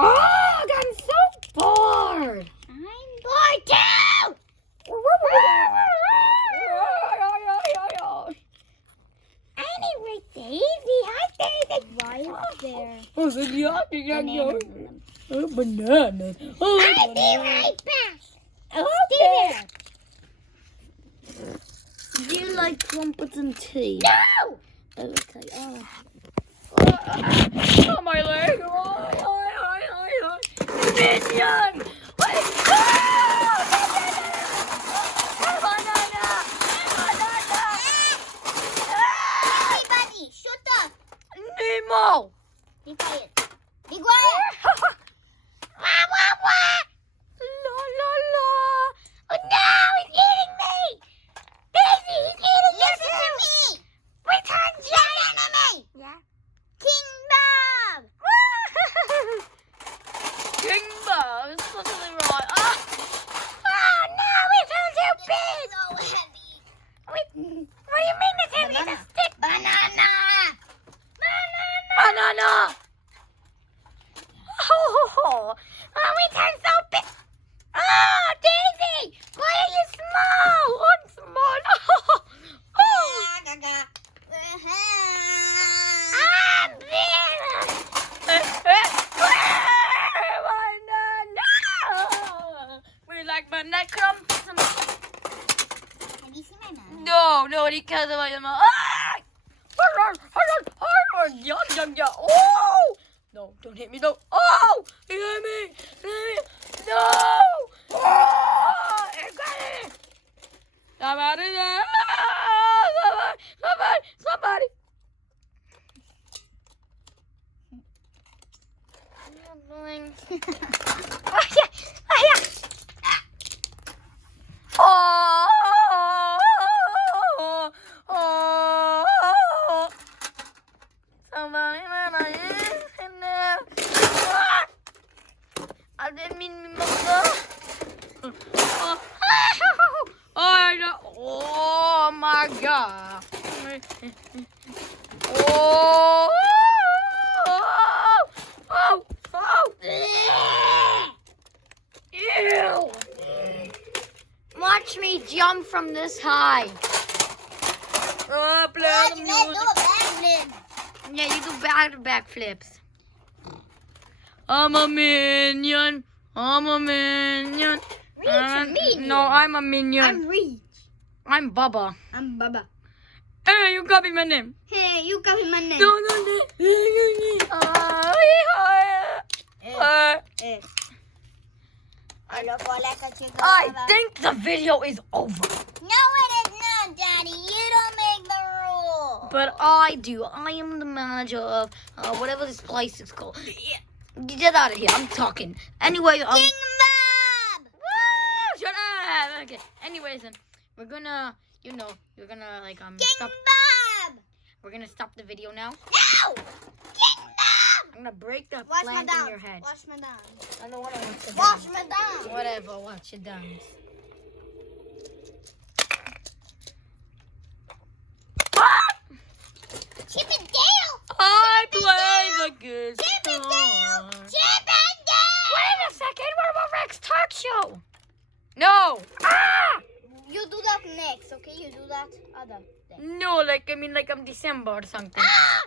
Oh, I'm so bored. I'm bored too. Anyway, Daisy. Hi, Daisy. Why up there? Oh, bananas. Oh, I'll be right back. Okay. Stay Do you like crumpets and tea? there. No. Okay. Oh, my leg. Minion. Wait. Banana. Everybody, shut up. Nemo. Be quiet. Be quiet. Wah, wah, wah. La la la. Oh no, he's eating me. Daisy, he's eating you too. Listen to me. Return the enemy. Yeah. King Bob. King Bob is totally right. Oh no, it's so big. So heavy. What do you mean it's heavy? It's a stick. Banana. Banana. Oh, We turned so big. Oh, Daisy, why are you small? one small. I'm big. Banana. We like banana crumpets. Have you seen my mom? No, he cares about your mom. Oh! No, don't hit me, no. Oh! He hit me! No! Oh! I got it! Somebody there! Somebody! I didn't mean to Oh my god. Oh. Ew. Watch me jump from this high. Play the music. Yeah, you do backflips. I'm a minion. Reach a minion. No, I'm a minion. I'm Reach. I'm Bubba. I'm Baba. Hey, you copied my name. Hey, you got my name. No. I think the video is over. No, it is not, Daddy. You don't make the rule. But I do. I am the manager of whatever this place is called. Get out of here. I'm talking. Anyway, King Bob. Woo! Shut up. Okay. Anyways, then we're gonna, you're gonna like King stop. Bob. We're gonna stop the video now. No. King Bob. I'm gonna break the Wash my plant in down. your head. Wash my down. I don't want to watch it. Wash my down. Whatever. Watch it down. Chip and Dale. I play the good Chip and Dale. song. Chip and Dale. Wait a second. What about Rex Talk Show? No. Ah! You do that next, okay? You do that other thing. No, like I'm December or something. Ah!